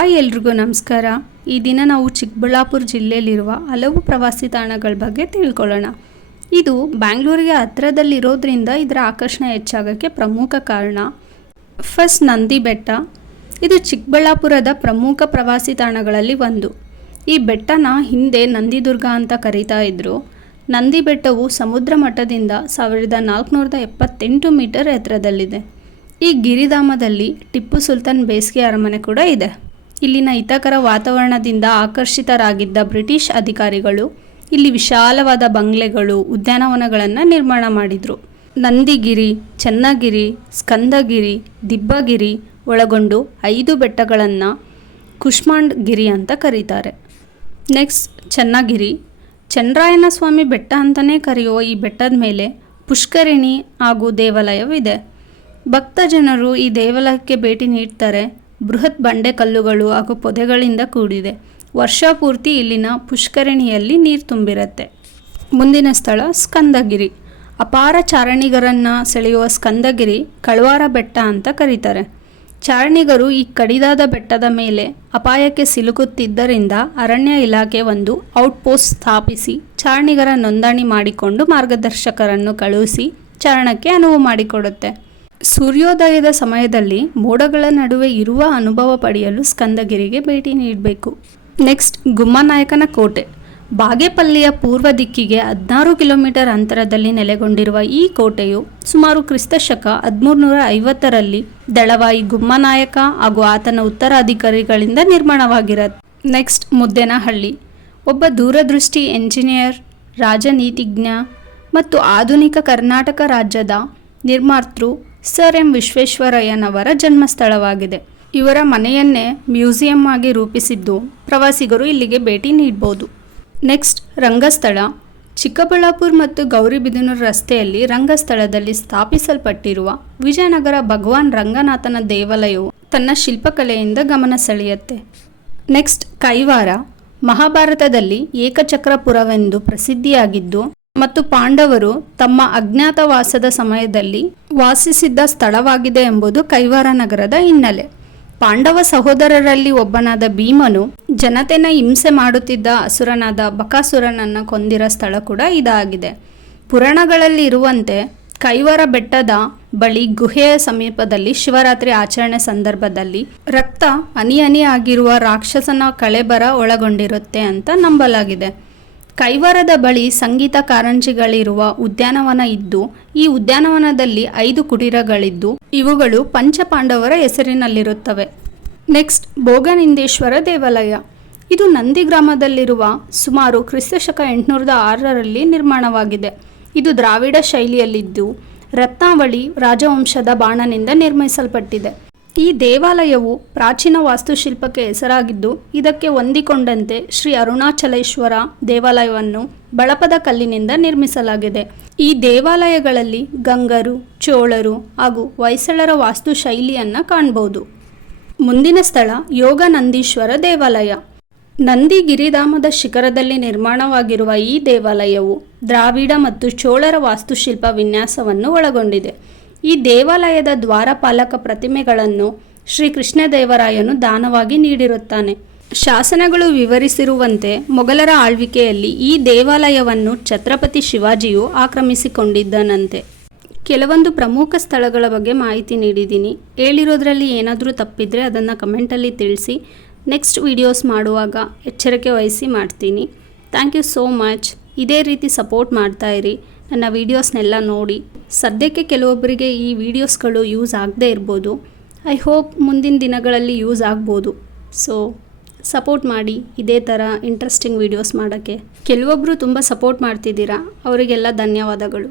Hi ಎಲ್ರಿಗೂ ನಮಸ್ಕಾರ. ಈ ದಿನ ನಾವು ಚಿಕ್ಕಬಳ್ಳಾಪುರ ಜಿಲ್ಲೆಯಲ್ಲಿರುವ ಹಲವು ಪ್ರವಾಸಿ ತಾಣಗಳ ಬಗ್ಗೆ ತಿಳ್ಕೊಳ್ಳೋಣ. ಇದು ಬ್ಯಾಂಗ್ಳೂರಿಗೆ ಹತ್ತಿರದಲ್ಲಿರೋದ್ರಿಂದ ಇದರ ಆಕರ್ಷಣೆ ಹೆಚ್ಚಾಗೋಕ್ಕೆ ಪ್ರಮುಖ ಕಾರಣ. ಫಸ್ಟ್ ನಂದಿ ಬೆಟ್ಟ. ಇದು ಚಿಕ್ಕಬಳ್ಳಾಪುರದ ಪ್ರಮುಖ ಪ್ರವಾಸಿ ತಾಣಗಳಲ್ಲಿ ಒಂದು. ಈ ಬೆಟ್ಟನ ಹಿಂದೆ ನಂದಿದುರ್ಗ ಅಂತ ಕರೀತಾ ಇದ್ರು. ನಂದಿ ಬೆಟ್ಟವು ಸಮುದ್ರ ಮಟ್ಟದಿಂದ ಸಾವಿರದ ನಾಲ್ಕುನೂರದ ಎಪ್ಪತ್ತೆಂಟು ಮೀಟರ್ ಎತ್ತರದಲ್ಲಿದೆ. ಈ ಗಿರಿಧಾಮದಲ್ಲಿ ಟಿಪ್ಪು ಸುಲ್ತಾನ್ ಬೇಸಿಗೆ ಅರಮನೆ ಕೂಡ ಇದೆ. ಇಲ್ಲಿನ ಹಿತಕರ ವಾತಾವರಣದಿಂದ ಆಕರ್ಷಿತರಾಗಿದ್ದ ಬ್ರಿಟಿಷ್ ಅಧಿಕಾರಿಗಳು ಇಲ್ಲಿ ವಿಶಾಲವಾದ ಬಂಗ್ಲೆಗಳು, ಉದ್ಯಾನವನಗಳನ್ನು ನಿರ್ಮಾಣ ಮಾಡಿದರು. ನಂದಿಗಿರಿ, ಚನ್ನಗಿರಿ, ಸ್ಕಂದಗಿರಿ, ದಿಬ್ಬಗಿರಿ ಒಳಗೊಂಡು ಐದು ಬೆಟ್ಟಗಳನ್ನು ಕುಷ್ಮಾಂಡ್ ಗಿರಿ ಅಂತ ಕರೀತಾರೆ. ನೆಕ್ಸ್ಟ್ ಚನ್ನಗಿರಿ. ಚಂದ್ರಾಯನ ಸ್ವಾಮಿ ಬೆಟ್ಟ ಅಂತಲೇ ಕರೆಯುವ ಈ ಬೆಟ್ಟದ ಮೇಲೆ ಪುಷ್ಕರಿಣಿ ಹಾಗೂ ದೇವಾಲಯವಿದೆ. ಭಕ್ತ ಜನರು ಈ ದೇವಾಲಯಕ್ಕೆ ಭೇಟಿ ನೀಡ್ತಾರೆ. ಬೃಹತ್ ಬಂಡೆ ಕಲ್ಲುಗಳು ಹಾಗೂ ಪೊದೆಗಳಿಂದ ಕೂಡಿದೆ. ವರ್ಷಪೂರ್ತಿ ಇಲ್ಲಿನ ಪುಷ್ಕರಣಿಯಲ್ಲಿ ನೀರು ತುಂಬಿರುತ್ತೆ. ಮುಂದಿನ ಸ್ಥಳ ಸ್ಕಂದಗಿರಿ. ಅಪಾರ ಚಾರಣಿಗರನ್ನು ಸೆಳೆಯುವ ಸ್ಕಂದಗಿರಿ ಕಳವಾರ ಬೆಟ್ಟ ಅಂತ ಕರೀತಾರೆ. ಚಾರಣಿಗರು ಈ ಕಡಿದಾದ ಬೆಟ್ಟದ ಮೇಲೆ ಅಪಾಯಕ್ಕೆ ಸಿಲುಕುತ್ತಿದ್ದರಿಂದ ಅರಣ್ಯ ಇಲಾಖೆ ಒಂದು ಔಟ್ಪೋಸ್ಟ್ ಸ್ಥಾಪಿಸಿ ಚಾರಣಿಗರ ನೋಂದಣಿ ಮಾಡಿಕೊಂಡು ಮಾರ್ಗದರ್ಶಕರನ್ನು ಕಳುಹಿಸಿ ಚಾರಣಕ್ಕೆ ಅನುವು ಮಾಡಿಕೊಡುತ್ತೆ. ಸೂರ್ಯೋದಯದ ಸಮಯದಲ್ಲಿ ಮೋಡಗಳ ನಡುವೆ ಇರುವ ಅನುಭವ ಪಡೆಯಲು ಸ್ಕಂದಗಿರಿಗೆ ಭೇಟಿ ನೀಡಬೇಕು. ನೆಕ್ಸ್ಟ್, ಗುಮ್ಮನಾಯಕನ ಕೋಟೆ. ಬಾಗೇಪಲ್ಲಿಯ ಪೂರ್ವ ದಿಕ್ಕಿಗೆ ಹದಿನಾರು ಕಿಲೋಮೀಟರ್ ಅಂತರದಲ್ಲಿ ನೆಲೆಗೊಂಡಿರುವ ಈ ಕೋಟೆಯು ಸುಮಾರು ಕ್ರಿಸ್ತಶಕ ಹದಿಮೂರುನೂರ ಐವತ್ತರಲ್ಲಿ ದಳವಾಯಿ ಗುಮ್ಮನಾಯಕ ಹಾಗೂ ಆತನ ಉತ್ತರಾಧಿಕಾರಿಗಳಿಂದ ನಿರ್ಮಾಣವಾಗಿರತ್ತೆ ನೆಕ್ಸ್ಟ್, ಮುದ್ದೇನಹಳ್ಳಿ. ಒಬ್ಬ ದೂರದೃಷ್ಟಿ ಎಂಜಿನಿಯರ್, ರಾಜನೀತಿಜ್ಞ ಮತ್ತು ಆಧುನಿಕ ಕರ್ನಾಟಕ ರಾಜ್ಯದ ನಿರ್ಮಾತೃ ಸರ್ ಎಂ ವಿಶ್ವೇಶ್ವರಯ್ಯನವರ ಜನ್ಮಸ್ಥಳವಾಗಿದೆ. ಇವರ ಮನೆಯನ್ನೇ ಮ್ಯೂಸಿಯಂ ಆಗಿ ರೂಪಿಸಿದ್ದು ಪ್ರವಾಸಿಗರು ಇಲ್ಲಿಗೆ ಭೇಟಿ ನೀಡಬಹುದು ನೆಕ್ಸ್ಟ್, ರಂಗಸ್ಥಳ. ಚಿಕ್ಕಬಳ್ಳಾಪುರ ಮತ್ತು ಗೌರಿಬಿದನೂರು ರಸ್ತೆಯಲ್ಲಿ ರಂಗಸ್ಥಳದಲ್ಲಿ ಸ್ಥಾಪಿಸಲ್ಪಟ್ಟಿರುವ ವಿಜಯನಗರ ಭಗವಾನ್ ರಂಗನಾಥನ ದೇವಾಲಯವು ತನ್ನ ಶಿಲ್ಪಕಲೆಯಿಂದ ಗಮನ ಸೆಳೆಯುತ್ತೆ. ನೆಕ್ಸ್ಟ್, ಕೈವಾರ. ಮಹಾಭಾರತದಲ್ಲಿ ಏಕಚಕ್ರಪುರವೆಂದು ಪ್ರಸಿದ್ಧಿಯಾಗಿದ್ದು ಮತ್ತು ಪಾಂಡವರು ತಮ್ಮ ಅಜ್ಞಾತವಾಸದ ಸಮಯದಲ್ಲಿ ವಾಸಿಸಿದ್ದ ಸ್ಥಳವಾಗಿದೆ ಎಂಬುದು ಕೈವಾರ ನಗರದ ಹಿನ್ನೆಲೆ. ಪಾಂಡವ ಸಹೋದರರಲ್ಲಿ ಒಬ್ಬನಾದ ಭೀಮನು ಜನತೆನ ಹಿಂಸೆ ಮಾಡುತ್ತಿದ್ದ ಅಸುರನಾದ ಬಕಾಸುರನನ್ನು ಕೊಂದಿರ ಸ್ಥಳ ಕೂಡ ಇದಾಗಿದೆ. ಪುರಾಣಗಳಲ್ಲಿ ಇರುವಂತೆ ಕೈವಾರ ಬೆಟ್ಟದ ಬಳಿ ಗುಹೆಯ ಸಮೀಪದಲ್ಲಿ ಶಿವರಾತ್ರಿ ಆಚರಣೆ ಸಂದರ್ಭದಲ್ಲಿ ರಕ್ತ ಹನಿ ಆಗಿರುವ ರಾಕ್ಷಸನ ಕಳೆಬರ ಒಳಗೊಂಡಿರುತ್ತೆ ಅಂತ ನಂಬಲಾಗಿದೆ. ಕೈವಾರದ ಬಳಿ ಸಂಗೀತ ಕಾರಂಜಿಗಳಿರುವ ಉದ್ಯಾನವನ ಇದ್ದು, ಈ ಉದ್ಯಾನವನದಲ್ಲಿ ಐದು ಕುಟೀರಗಳಿದ್ದು ಇವುಗಳು ಪಂಚಪಾಂಡವರ ಹೆಸರಿನಲ್ಲಿರುತ್ತವೆ. ನೆಕ್ಸ್ಟ್, ಭೋಗನಿಂದೇಶ್ವರ ದೇವಾಲಯ. ಇದು ನಂದಿ ಗ್ರಾಮದಲ್ಲಿರುವ ಸುಮಾರು ಕ್ರಿಸ್ತಶಕ ಎಂಟುನೂರದ ಆರರಲ್ಲಿ ನಿರ್ಮಾಣವಾಗಿದೆ. ಇದು ದ್ರಾವಿಡ ಶೈಲಿಯಲ್ಲಿದ್ದು, ರತ್ನಾವಳಿ ರಾಜವಂಶದ ಬಾಣನಿಂದ ನಿರ್ಮಿಸಲ್ಪಟ್ಟಿದೆ. ಈ ದೇವಾಲಯವು ಪ್ರಾಚೀನ ವಾಸ್ತುಶಿಲ್ಪಕ್ಕೆ ಹೆಸರಾಗಿದ್ದು, ಇದಕ್ಕೆ ಹೊಂದಿಕೊಂಡಂತೆ ಶ್ರೀ ಅರುಣಾಚಲೇಶ್ವರ ದೇವಾಲಯವನ್ನು ಬಳಪದ ಕಲ್ಲಿನಿಂದ ನಿರ್ಮಿಸಲಾಗಿದೆ. ಈ ದೇವಾಲಯಗಳಲ್ಲಿ ಗಂಗರು, ಚೋಳರು ಹಾಗೂ ಹೊಯ್ಸಳರ ವಾಸ್ತುಶೈಲಿಯನ್ನು ಕಾಣಬಹುದು ಮುಂದಿನ ಸ್ಥಳ ಯೋಗ ನಂದೀಶ್ವರ ದೇವಾಲಯ. ನಂದಿ ಗಿರಿಧಾಮದ ಶಿಖರದಲ್ಲಿ ನಿರ್ಮಾಣವಾಗಿರುವ ಈ ದೇವಾಲಯವು ದ್ರಾವಿಡ ಮತ್ತು ಚೋಳರ ವಾಸ್ತುಶಿಲ್ಪ ವಿನ್ಯಾಸವನ್ನು ಒಳಗೊಂಡಿದೆ. ಈ ದೇವಾಲಯದ ದ್ವಾರಪಾಲಕ ಪ್ರತಿಮೆಗಳನ್ನು ಶ್ರೀ ಕೃಷ್ಣದೇವರಾಯನು ದಾನವಾಗಿ ನೀಡಿರುತ್ತಾನೆ. ಶಾಸನಗಳು ವಿವರಿಸಿರುವಂತೆ ಮೊಘಲರ ಆಳ್ವಿಕೆಯಲ್ಲಿ ಈ ದೇವಾಲಯವನ್ನು ಛತ್ರಪತಿ ಶಿವಾಜಿಯು ಆಕ್ರಮಿಸಿಕೊಂಡಿದ್ದನಂತೆ. ಕೆಲವೊಂದು ಪ್ರಮುಖ ಸ್ಥಳಗಳ ಬಗ್ಗೆ ಮಾಹಿತಿ ನೀಡಿದ್ದೀನಿ. ಹೇಳಿರೋದ್ರಲ್ಲಿ ಏನಾದರೂ ತಪ್ಪಿದರೆ ಅದನ್ನು ಕಮೆಂಟಲ್ಲಿ ತಿಳಿಸಿ. ನೆಕ್ಸ್ಟ್ ವಿಡಿಯೋಸ್ ಮಾಡುವಾಗ ಎಚ್ಚರಿಕೆ ವಹಿಸಿ ಮಾಡ್ತೀನಿ. Thank you so much. ಇದೇ ರೀತಿ ಸಪೋರ್ಟ್ ಮಾಡ್ತಾಯಿರಿ ನನ್ನ ವೀಡಿಯೋಸ್ನೆಲ್ಲ ನೋಡಿ. ಸದ್ಯಕ್ಕೆ ಕೆಲವೊಬ್ಬರಿಗೆ ಈ ವೀಡಿಯೋಸ್ಗಳು ಯೂಸ್ ಆಗದೇ ಇರ್ಬೋದು. ಐ ಹೋಪ್ ಮುಂದಿನ ದಿನಗಳಲ್ಲಿ ಯೂಸ್ ಆಗ್ಬೋದು. ಸೊ, ಸಪೋರ್ಟ್ ಮಾಡಿ. ಇದೇ ಥರ ಇಂಟ್ರೆಸ್ಟಿಂಗ್ ವೀಡಿಯೋಸ್ ಮಾಡೋಕ್ಕೆ. ಕೆಲವೊಬ್ಬರು ತುಂಬ ಸಪೋರ್ಟ್ ಮಾಡ್ತಿದ್ದೀರಾ? ಅವರಿಗೆಲ್ಲ ಧನ್ಯವಾದಗಳು.